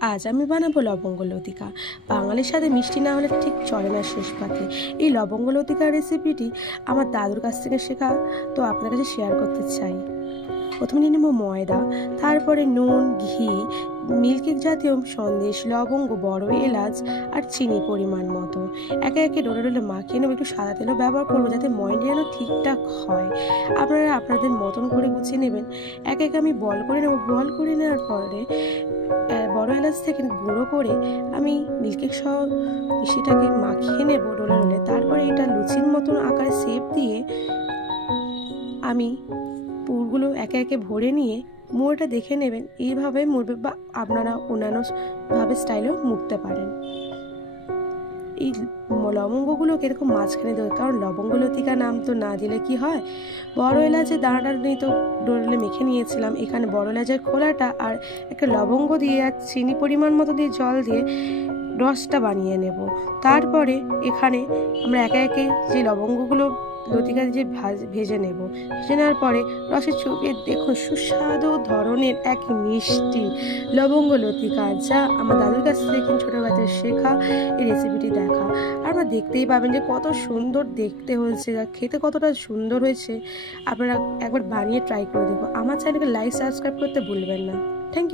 আজ আমি বানাবো লবঙ্গ লতিকা। বাঙালির সাথে মিষ্টি না হলে ঠিক চলে না শেষ পাতে। এই লবঙ্গ লতিকার রেসিপিটি আমার দাদুর কাছ থেকে শেখা, তো আপনার কাছে শেয়ার করতে চাই। প্রথমে নিয়ে নেব ময়দা, তারপরে নুন, ঘি, মিল্কি জাতীয় সন্দেশ, লবঙ্গ, বড় এলাচ আর চিনি পরিমাণ মতো। একে একে ডলে ডলে মাখিয়ে নেবো। একটু সাদা তেলও ব্যবহার করবো যাতে ময়দা যেন ঠিকঠাক হয়। আপনারা আপনাদের মতন করে গুছিয়ে নেবেন। একে একে আমি বল করে নেবো। বল করে নেওয়ার পরে বড় এলাচ থেকে গুঁড়ো করে আমি মিল্কেক সহ মিষ্টিটাকে মাখিয়ে নেব ডলে ডলে। তারপরে এটা লুচির মতন আকারে শেপ দিয়ে আমি পুরগুলো একে একে ভরে নিয়ে মুড়োটা দেখে নেবেন। এইভাবে মুড়বে, বা আপনারা অন্যান্য ভাবে স্টাইলেও মুড়তে পারেন। এই লবঙ্গগুলোকে এরকম মাঝখানে দেবে, কারণ লবঙ্গ লতিকা নাম তো না দিলে কি হয়। বড় এলাচের দানাটা নিয়ে তো ডোলে মেখে নিয়েছিলাম। এখানে বড় এলাচের খোলাটা আর একটা লবঙ্গ দিয়ে আর চিনি পরিমাণ মতো দিয়ে জল দিয়ে রসটা বানিয়ে নেব। তারপরে এখানে আমরা একে একে যে লবঙ্গগুলো লতিকা যে ভেজে নেব। ভেজে নেওয়ার পরে রসে চুবিয়ে দেখুন সুস্বাদু ধরনের এক মিষ্টি লবঙ্গ লতিকা, যা আমার দাদুর কাছ থেকে ছোটোবেলাতে শেখা এই রেসিপিটি দেখা। আর আমরা দেখতেই পাবেন যে কত সুন্দর দেখতে হয়েছে, আর খেতে কতটা সুন্দর হয়েছে। আপনারা একবার বানিয়ে ট্রাই করে দেখো। আমার চ্যানেলকে লাইক সাবস্ক্রাইব করতে ভুলবেন না। Thank you.